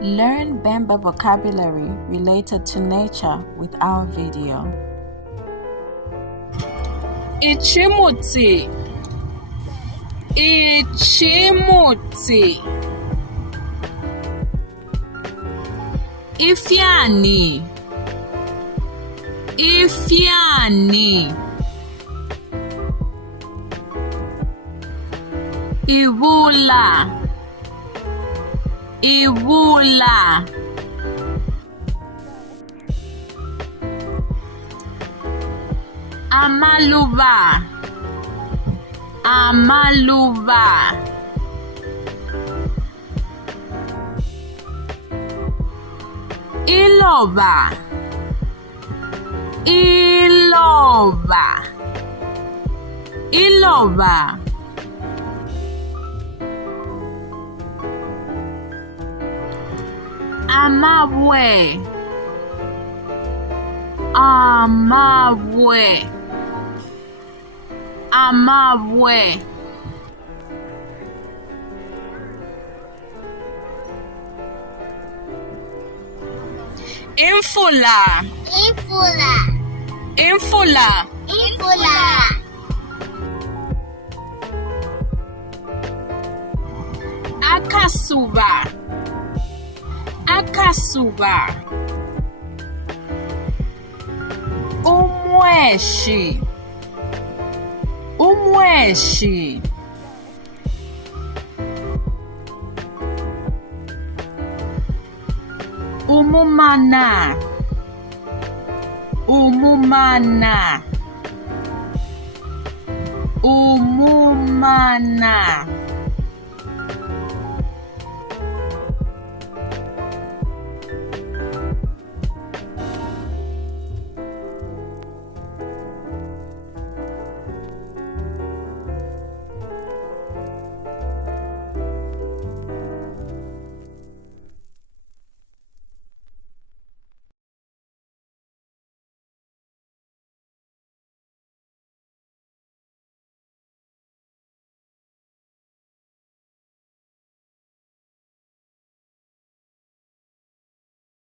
Learn Bemba vocabulary related to nature with our video. Ichimuti. Ichimuti. Ifyani. Ifyani. Iwula. Iwula. Amaluba. Amaluba. Iloba. Iloba. Iloba. Amabwe. Amabwe. Amabwe. Imfula. Imfula. Imfula. Imfula. Akasuba. Akasuba. Umweshi. Umweshi. Umumana. Umumana. Umumana.